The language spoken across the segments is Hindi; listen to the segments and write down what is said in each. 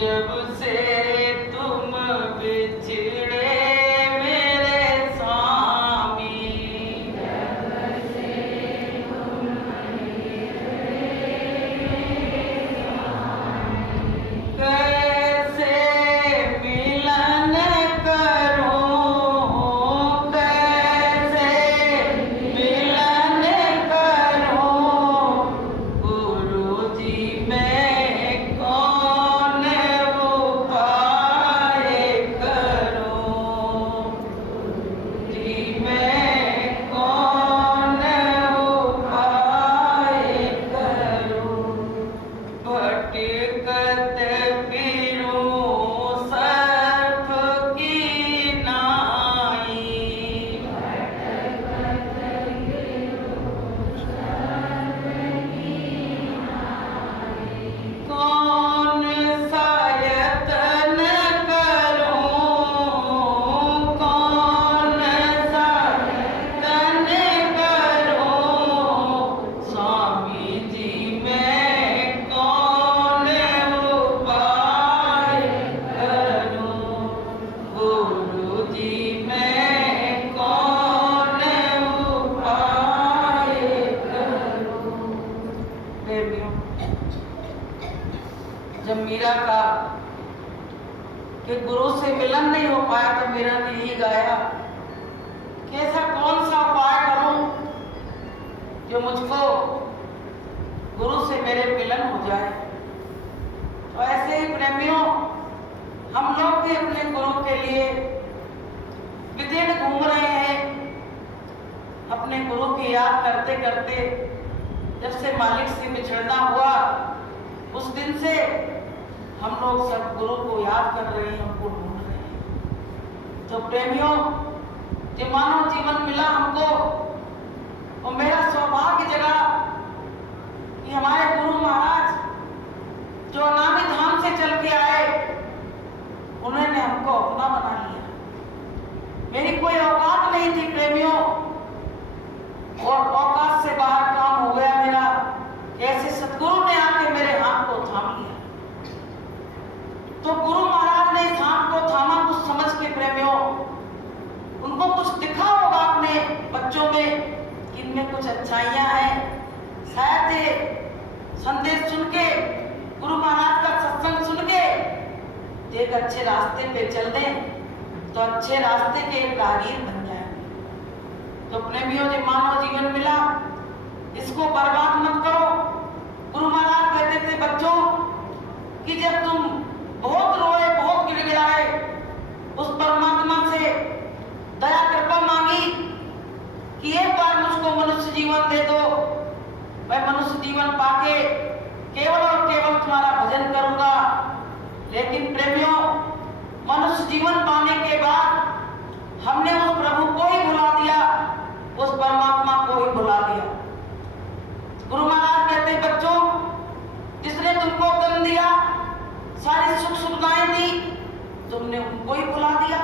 जब से तुम बिछड़े मेरे स्वामी, कैसे मिलन करूं, कैसे मिलन करूं, गुरुजी मैं कौन उपाय करूं, जी मैं कौन उपाय करूं, भटकत फिरूं सर्प की नाई, कौन सा यत्न करूं, कौन सा यत्न करूं, स्वामी जी मैं कौन उपाय करूं, गुरु जी मैं कौन उपाय करूं। प्रेमियों, जब मीरा का कि गुरु से मिलन नहीं हो पाया तो मीरा ने यही गाया कि ऐसा कौन सा उपाय करूं जो मुझको गुरु से मेरे मिलन हो जाए। तो ऐसे ही प्रेमियों, हम लोग भी अपने गुरु के लिए विदिन घूम रहे हैं, अपने गुरु की याद करते करते। जब से मालिक से बिछड़ना हुआ उस दिन से हम लोग सब गुरु को याद कर रहे हैं, उनको ढूंढ रहे हैं। तो प्रेमियों, जो मानव जीवन मिला हमको, और मेरा सौभाग्य जगा कि हमारे गुरु महाराज जो अनामी धाम से चल के आए, उन्होंने हमको अपना बना लिया। मेरी कोई औकात नहीं थी प्रेमियों, और औकात से बाहर काम हो गया मेरा। ऐसे सतगुरु ने आके मेरे हाथ को थाम लिया। तो गुरु महाराज ने इस हाथ को थामा कुछ समझ के प्रेमियों, उनको कुछ दिखा होगा अपने बच्चों में कि इनमें कुछ अच्छाइयां हैं। शायद ये संदेश सुन के, गुरु महाराज का सत्संग सुन के एक अच्छे रास्ते पे चल दें तो अच्छे रास्ते के एक राहगीर बन जाए। तो प्रेमियों, जो मानव जीवन मिला इसको बर्बाद मत करो। गुरु महाराज कहते थे बच्चों कि जब तुम बहुत रोए, बहुत गिड़गिड़ाए, उस परमात्मा से दया कृपा मांगी कि एक बार मुझको मनुष्य जीवन दे दो, मैं मनुष्य जीवन पाके केवल और केवल तुम्हारा भजन करूंगा। लेकिन प्रेमियों, मनुष्य जीवन पाने के बाद हमने उस प्रभु को ही भुला दिया, उस परमात्मा को ही भुला दिया। गुरु महाराज कहते बच्चों, जिसने तुमको तन दिया, सारी सुख सुविधाएं दी, तुमने उनको ही भुला दिया।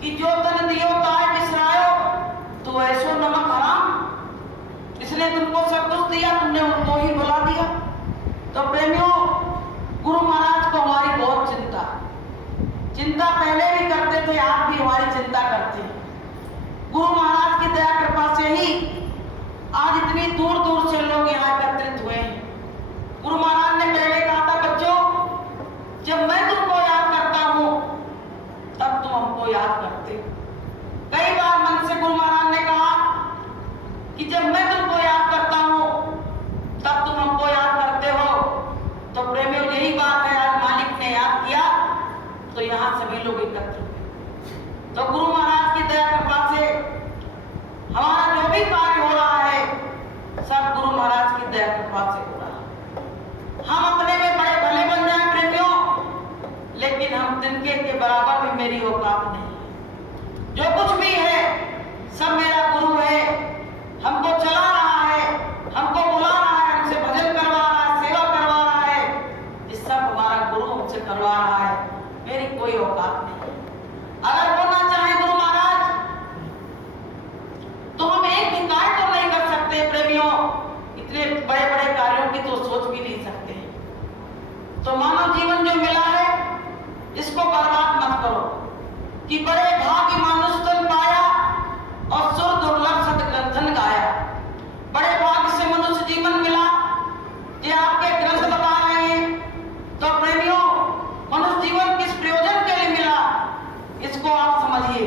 कि जो तन दियो ताय बिसरायो, तो ऐसो नमक हराम। इसने तुमको सब कुछ दिया, तुमने उनको ही भुला दिया। तो प्रेमियों, गुरु महाराज को हमारी बहुत चिंता पहले भी करते थे, आप भी हमारी चिंता करते हैं। गुरु महाराज की दया कृपा से ही आज इतनी दूर दूर से लोग यहाँ एकत्रित हुए हैं। गुरु महाराज ने पहले कहा था बच्चों, जब मैं तुमको याद करता हूँ तब तुम हमको याद करते हो। कई बार मन से गुरु महाराज ने कहा कि जब मैं तुमको याद करता हूँ तब तुम हमको याद करते हो। तो प्रेमियों, यही बात है, आज मालिक ने याद किया तो यहाँ सभी लोग एकत्र हुए। तो गुरु महाराज की दया कृपा से हमारा जो भी कार्य हो रहा है सब गुरु महाराज की दया कृपा से हो रहा है। हम अपने में बड़े भले बन जाए प्रेमियों, लेकिन हम तिनके के बराबर भी मेरी औकात नहीं। जो कुछ भी है सब मेरा गुरु है, हमको चला रहा है, हमको बुला रहा है, हमसे भजन करवा रहा है, सेवा करवा रहा है, ये सब हमारा गुरु हमसे करवा रहा है। मेरी कोई औकात नहीं। अगर वो ना चाहे गुरु महाराज तो हम एक भी कार्य तो नहीं कर सकते प्रेमियों। इतने बड़े बड़े कार्यों की तो सोच भी नहीं सकते। तो मानव जीवन जो मिला है इसको बर्बाद मत करो कि बड़े भाग्य मानुष तन पाया और सुर दुर्लभ सदग्रंथन गाया। बड़े भाग्य से मनुष्य जीवन मिला, ये आपके ग्रंथ बता रहे हैं। तो प्रेमियों, मनुष्य जीवन किस प्रयोजन के लिए मिला इसको आप समझिए।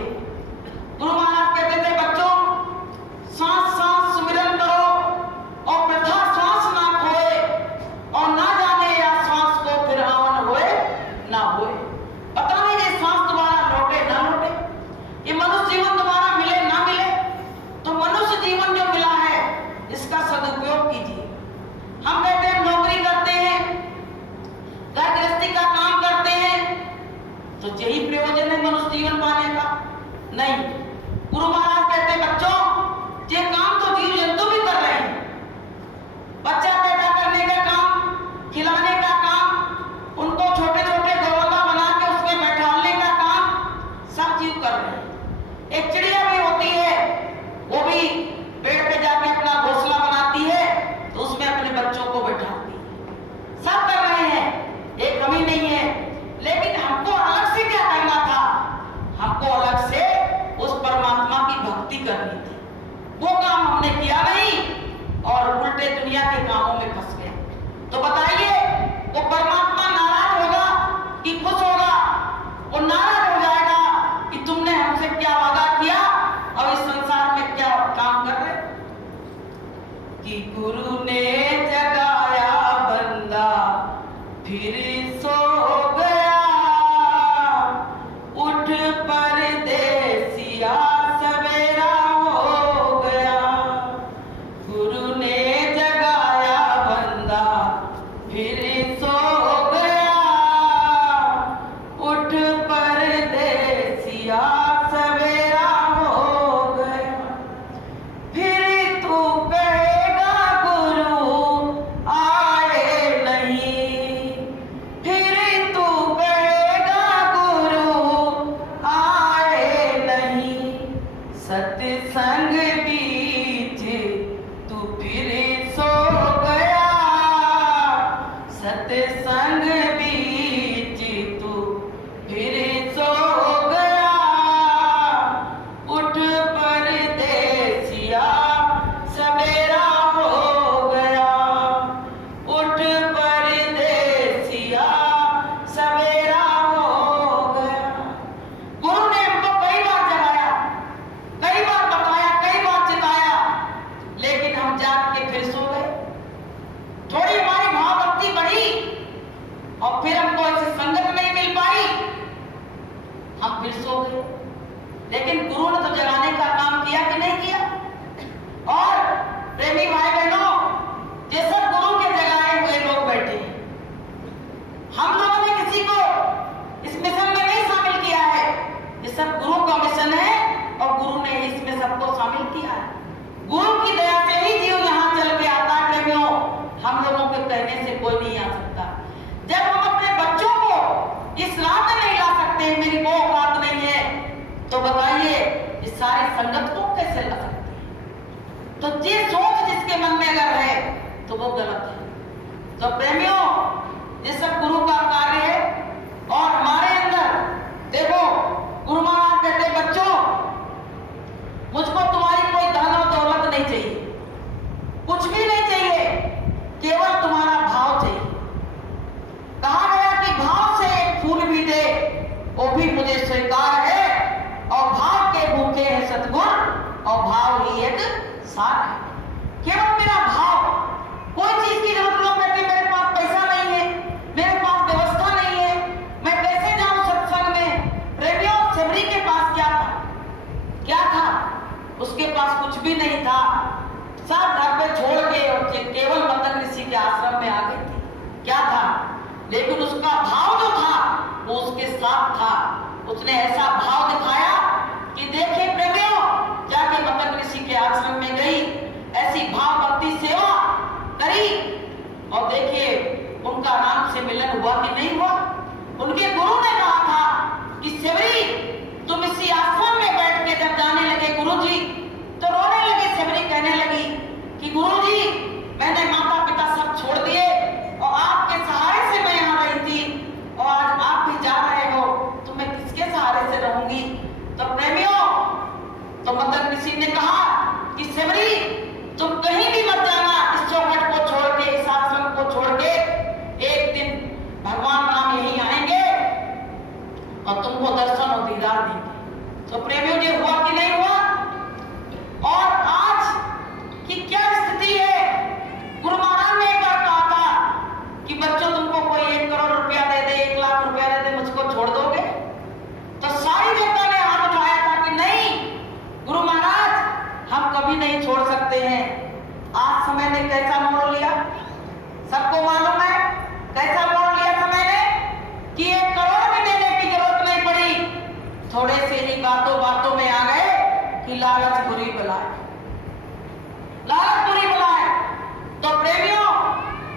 गुरु महाराज कहते थे, बच्चों सांस सांस सुमिरन करो और वृथा श्वास ना खोए, और ना जाने या श्वास को फिर आवन होए ना होए। पता नहीं ये सांस दोबारा लौटे ना लौटे, ये मनुष्य जीवन दोबारा मिले ना मिले। तो मनुष्य जीवन जो मिला है इसका सदुपयोग कीजिए। हम कहते हैं नौकरी करते हैं, घर गृहस्थी का काम करते हैं, तो यही प्रयोजन है मनुष्य जीवन पाने का? नहीं। गुरु महाराज कहते हैं, बच्चों ये काम तो जीव जंतु भी कर रहे हैं। बच्चा पैदा करने का काम, खिलाने का काम, उनको छोटे छोटे घरोंदा बना के उसमें बैठाने का काम सब जीव कर रहे हैं। एक चिड़िया भी होती है, वो भी पेड़ पे जाके अपना घोंसला बनाती है, तो उसमें अपने बच्चों को बैठाती है। सब कर रहे हैं, एक कमी नहीं है। लेकिन हमको अलग से क्या करना था? हमको अलग से उस परमात्मा की भक्ति करनी थी। वो काम हमने किया नहीं और उल्टे दुनिया के कामों में फंस गए। तो बताइए, वो परमात्मा नाराज होगा कि खुश होगा? वो नाराज हो जाएगा कि तुमने हमसे क्या वादा किया और इस संसार में क्या काम कर रहे। कि गुरु ने जगाया बंदा फिर सो गया, उठ परदेसिया सवेरा हो गया। गुरु ने जगाया बंदा फिर सो गया, उठ परदेसिया सवेरा हो गया। फिर तू कहेगा गुरु आए नहीं, फिर तू कहेगा गुरु आए नहीं। सत्संग बीच तू फिर सो गया, सत्संग बीच तू फिर सो गया, उठ परदेसिया सवेरा हो गया, उठ परदेसिया सवेरा हो गया। गुरु ने हमको कई बार जगाया, कई बार बताया, कई बार चिताया, लेकिन हम जाग के फिर सो गए। थोड़ी हमारी भाव भक्ति बढ़ी और फिर हमको ऐसी संगत नहीं मिल पाई, हम फिर सो गए। लेकिन गुरु ने तो जगाने का काम किया कि नहीं किया? और प्रेमी भाई बहनों, ये सब गुरु के जगाए हुए लोग बैठे हैं। हम लोगों ने किसी को इस मिशन में नहीं शामिल किया है, ये सब गुरु का मिशन है और गुरु ने इसमें सबको शामिल किया है। गुरु की दया से ही जीव यहाँ चल के आता है प्रेमियों, हम लोगों के कहने से कोई नहीं आ सकता। जब हम अपने बच्चों को इस राह में नहीं ला सकते, मेरी वो बात नहीं है, तो बताइए इस सारी संगत को कैसे ला सकते हैं? तो ये सोच जिसके मन में अगर है तो वो गलत है। तो प्रेमियों, ये सब गुरु का कार्य है। और हमारे अंदर देखो, गुरु महाराज कहते, बच्चों मुझको तुम्हारी कोई धन और दौलत नहीं चाहिए, कुछ भी नहीं चाहिए, केवल तुम्हारा भाव चाहिए। कहा गया कि भाव से एक फूल भी दे वो भी मुझे स्वीकार है, और भाव के भूखे हैं सतगुण और भाव ही एक सार है। केवल मेरा भाव, कोई चीज की जरूरत लोग कहते मेरे पास पैसा नहीं है, मेरे पास व्यवस्था नहीं है, मैं कैसे जाऊं सत्संग में। प्रेमियों, सबरी के पास क्या था? क्या था? उसके पास कुछ भी नहीं था, सब घर पे छोड़ के और केवल मतंग ऋषि के आश्रम में आ गई थी। क्या था? लेकिन उसका भाव जो था वो उसके साथ था। उसने ऐसा भाव दिखाया कि देखिए प्रेमियों, जाके मतंग ऋषि के आश्रम में गई, ऐसी भाव भक्ति सेवा करी, और देखिए उनका राम से मिलन हुआ कि नहीं हुआ। उनके गुरु ने कहा था कि सेवरी, तुम इसी आश्रम में बैठ के जब जाने लगे गुरुजी, तो रोने लगे। सेवरी कहने लगी कि गुरुजी, मैंने छोड़ सकते हैं। आज समय ने कैसा मोड़ लिया, सबको मालूम है कैसा मोड़ लिया समय ने कि 1 करोड़ भी देने की जरूरत नहीं पड़ी। थोड़े से ही बातों बातों में आ गए कि लालच बुरी बला है, लालच बुरी बला है। तो प्रेमियों,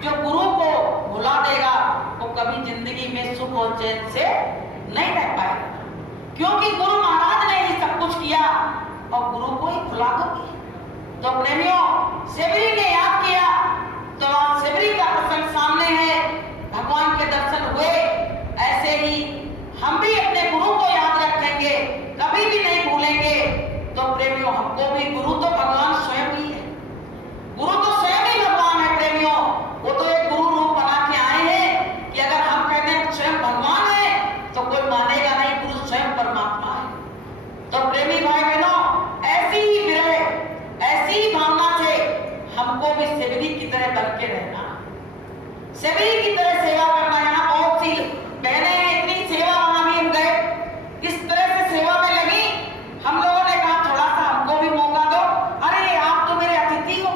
जो गुरु को भुला देगा वो कभी जिंदगी में सुख और चैन से नहीं रह पाएगा, क्योंकि गुरु महाराज ने ही सब कुछ किया और गुरु को ही भुला दोगे। तो प्रेमियों, सेवरी ने याद किया तो आज सेवरी का प्रसंग सामने है, भगवान के दर्शन हुए। ऐसे ही हम भी अपने गुरु को याद रखेंगे, कभी भी नहीं भूलेंगे। तो प्रेमियों, हमको भी गुरु तो भगवान स्वयं ही है, गुरु तो स्वयं ही भगवान है। प्रेमियों, वो तो एक गुरु रूप बना के आए हैं कि अगर हम कहते हैं स्वयं भगवान है तो कोई मानेगा नहीं, गुरु स्वयं परमात्मा है। तो प्रेमी भाई बहनों, ऐसी ही विरह, ऐसी ही भावना से हमको भी सेवरी की तरह बन के रहना, सेवरी की तरह सेवा करना। यहाँ बहुत सी बहनें हैं, इतनी सेवा वहां भी हम गए, इस तरह से सेवा में लगी। हम लोगों ने कहा थोड़ा सा हमको भी मौका दो। अरे आप तो मेरे अतिथि हो,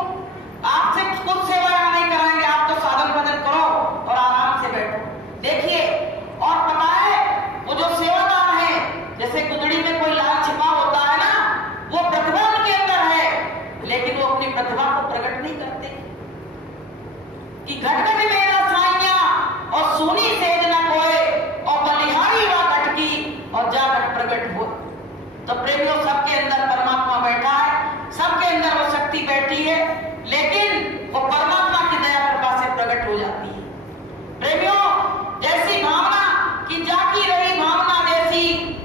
आपसे कुछ सेवा यहाँ नहीं कराएंगे, आप तो साधन बदन करो और आराम से बैठो। देखिए, और पता है वो जो सेवादार है, जैसे गुदड़ी में कोई लाल छिपा होता है ना, वो प्रतिभा उनके अंदर है, लेकिन वो अपनी प्रतिभा को प्रकट नहीं करते कि घट-घट मेरा साइया और सुनी सेज न कोय और बलिहारी वा घटकी और जागट प्रकट हो। तो प्रेमियों, सबके अंदर परमात्मा बैठा है, सबके अंदर वो शक्ति बैठी है, लेकिन वो परमात्मा की दया कृपा से प्रकट हो जाती है। प्रेमियों, जैसी भावना कि जाकी रही भावना जैसी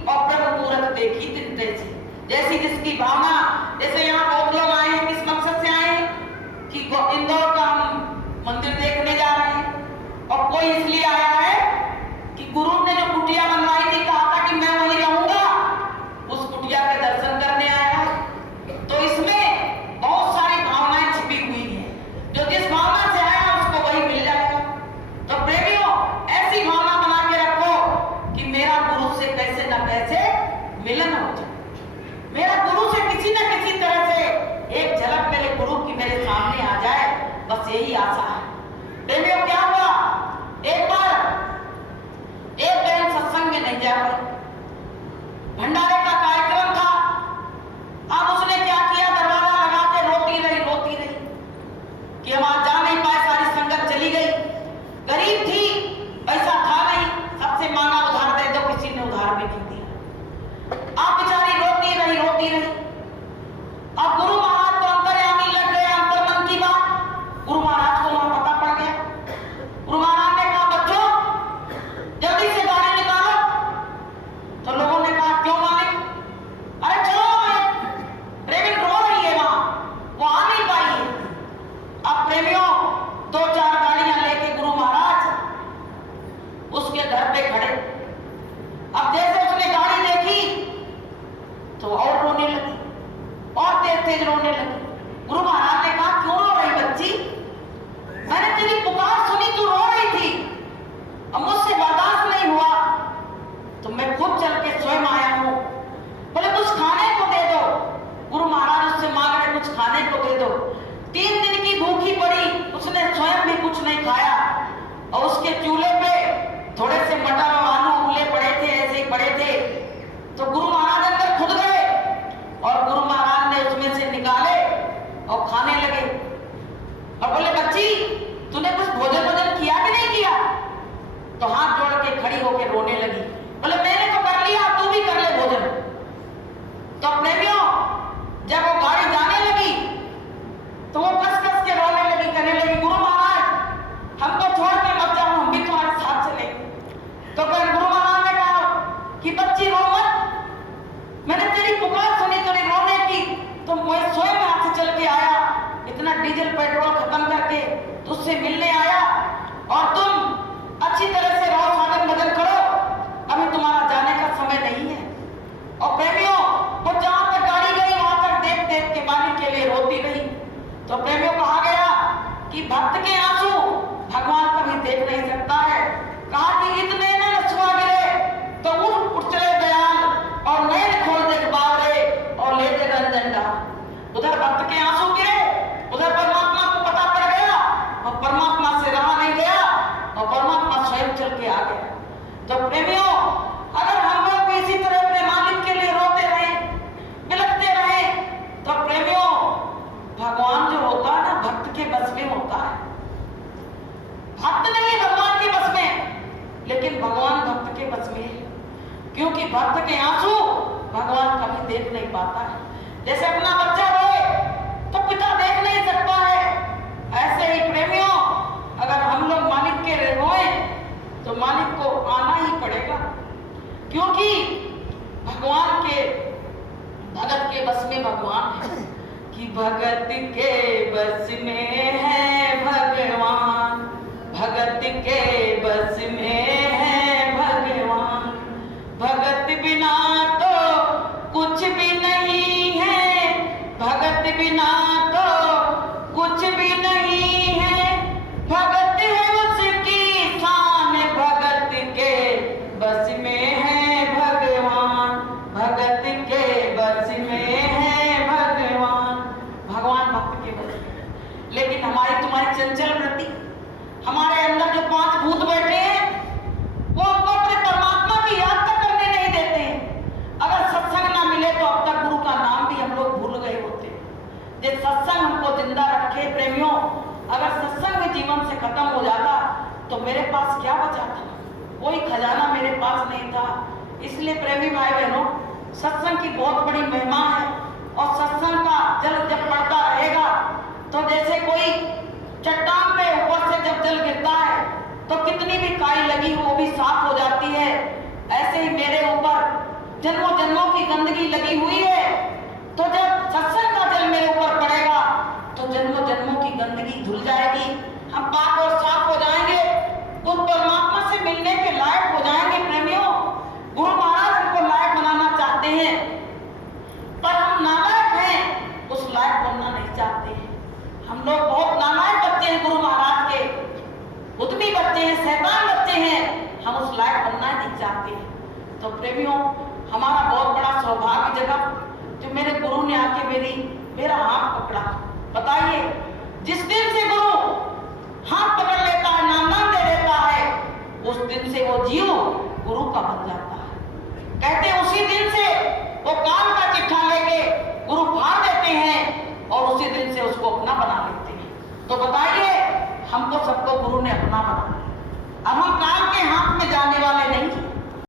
और प्रभु मूरत देखी दिन जैसी, जैसी जिसकी भावना। जैसे यहाँ बहुत लोग आए हैं, किस मकसद से आए हैं कि इंदौर का हम मंदिर देखने जा रहे हैं, और कोई इसलिए आया है कि गुरु ने जो कुटिया बनवाई थी, कहा था कि मैं वहीं रहूंगा, उस कुटिया के दर्शन करने आया है। तो इसमें बहुत सारी भावनाएं छिपी हुई हैं, जो जिस भावना से आया उसको वही मिल जाएगा। तो प्रेमियों, ऐसी भावना बना के रखो कि मेरा गुरु से कैसे न कैसे मिलन हो जाए, मेरा गुरु से किसी न किसी तरह से एक झलक मेरे गुरु की मेरे सामने आ जाए, बस यही आशा है। प्रेमियों, क्या हुआ, एक बार एक बहन सत्संग में नहीं जा पाई, भंडारे का कार्यक्रम था। अब उसने क्या किया, दरवाजा लगा के रोती रही कि हम आज जा नहीं पाए, सारी संगत चली गई। गरीब थी, पैसा था नहीं, सबसे मांगा उधार दे दो, किसी ने उधार भी नहीं दिया। आप बेचारी रोती रही। अब गुरु महाराज तो अंतर्यामी लग गए, अंतर्मन की बात गुरु महाराज को वहां पता पड़ गया। गुरु महाराज ने कहा, बच्चों जल्दी से गाड़ी निकालो। तो लोगों ने कहा, क्यों मालिक? अरे चलो, प्रेमी रो रही है वहां, वो आ नहीं पाई है। अब प्रेमियों, 2-4 गाड़ियां लेके गुरु महाराज उसके घर पे खड़े। अब जैसे उसने गाड़ी देखी तो और रोने लगी, और तेज रोने लगी। गुरु महाराज ने कहा, क्यों रो रही बच्ची? मैंने तेरी पुकार सुनी, तू रो रही थी, अब मुझसे बर्दाश्त नहीं हुआ तो मैं खुद चल के स्वयं आया हूं। बोले कुछ खाने को दे दो। गुरु महाराज उससे मांग रहे, कुछ खाने को दे दो। 3 दिन की भूखी पड़ी, उसने स्वयं भी कुछ नहीं खाया, और उसके चूल्हे पे थोड़े से मटर और आलू उबले पड़े थे, ऐसे ही पड़े थे। तो गुरु महाराज अंदर खुद गए और गुरु महाराज ने उसमें से निकाले और खाने लगे, और बोले बच्ची तूने कुछ भोजन किया कि नहीं किया? तो हाथ जोड़ के खड़ी होकर रोने लगी। बोले मैंने तो कर लिया, तू भी कर ले भोजन। तो प्रेमियों, जब वो गाड़ी जाने लगी तो वो कस कस के रोने लगी, कहने लगी, गुरु महाराज हमको छोड़ के मत जाओ, हम भी तुम्हारे साथ चलेंगे। तो फिर गुरु महाराज ने कहा कि बच्ची रो मत, मैंने तेरी पुकार सुनी, तेरी रोने की, तो मैं स्वयं यहाँ से चल के आया, इतना डीजल पेट्रोल खत्म करके तुझसे मिलने आया, और तुम अच्छी तरह से रहो, साधन बदन करो, अभी तुम्हारा जाने का समय नहीं है। और प्रेमियों, वो जहां तक गाड़ी गई वहां तक देख देख के मालिक के लिए रोती रही। तो प्रेमियों, कहा गया कि भक्त के आंसू भगवान कभी देख नहीं सकता है। कहा कि इतने में नसुआ गिरे तो उठ चले दयाल, और नैन खोल दे बावरे और ले दे रंजन डाल। उधर भक्त के आंसू क्योंकि भक्त के आंसू भगवान कभी देख नहीं पाता है। जैसे अपना बच्चा रोए तो पिता देख नहीं सकता है, ऐसे ही प्रेमियों अगर हम लोग मालिक के रोए तो मालिक को आना ही पड़ेगा, क्योंकि भगवान के भगत के बस में भगवान है कि भगत के बस में है भगवान, भगत के बस में है भगवान, भगत बिना तो कुछ भी नहीं है, भगत बिना तो कुछ भी नहीं है, भगत है उसकी शान, भगत के बस में है भगवान, भगत के बस में है भगवान। भगवान भक्त के बस में है। लेकिन हमारी तुम्हारी चंचल वृत्ति, हमारे अंदर जो 5 भूत बैठे हैं वो हमको अपने परमात्मा की याद तक करने नहीं देते हैं। अगर सत्संग ना मिले तो अब तक गुरु का नाम भी हम लोग भूल गए होते। ये सत्संग हमको जिंदा रखे प्रेमियों। अगर सत्संग में जीवन से खत्म हो जाता तो मेरे पास क्या बचा था? कोई खजाना मेरे पास नहीं था। इसलिए प्रेमी भाई बहनों, सत्संग की बहुत बड़ी महिमा है और सत्संग का जल जब पड़ता रहेगा तो जैसे कोई चट्टान पे ऊपर से जब जल गिरता है तो कितनी भी काई लगी हो वो भी साफ हो जाती है, ऐसे ही मेरे ऊपर जन्मों जन्मों की गंदगी लगी हुई है, तो जब सत्संग का जल मेरे ऊपर पड़ेगा तो जन्मों जन्मों की गंदगी धुल जाएगी, हम पाक और साफ हो जाएंगे, उस परमात्मा से मिलने के लायक हो जाएंगे। प्रेमियों, गुरु महाराज हमको लायक बनाना चाहते हैं पर हम नालायक हैं, उस लायक बनना नहीं चाहते हैं। हम लोग बहुत नालायक बच्चे हैं, गुरु महाराज के उद्यमी बच्चे हैं, शैतान बच्चे हैं, हम उस लायक बनना नहीं चाहते हैं। तो प्रेमियों, हमारा बहुत बड़ा सौभाग्य जगा जो मेरे गुरु ने आके मेरा हाथ पकड़ा। बताइए, जिस दिन से गुरु हाथ पकड़ लेता है, नाम दे देता है, उस दिन से वो जीव गुरु का बन जाता है। कहते उसी दिन से वो काल का चिट्ठा लेके गुरु फाड़ देते हैं और उसी दिन से उसको अपना बना लेते हैं। तो बताइए, हमको सबको गुरु ने अपना बना। अब हम काल के हाथ में जाने वाले नहीं।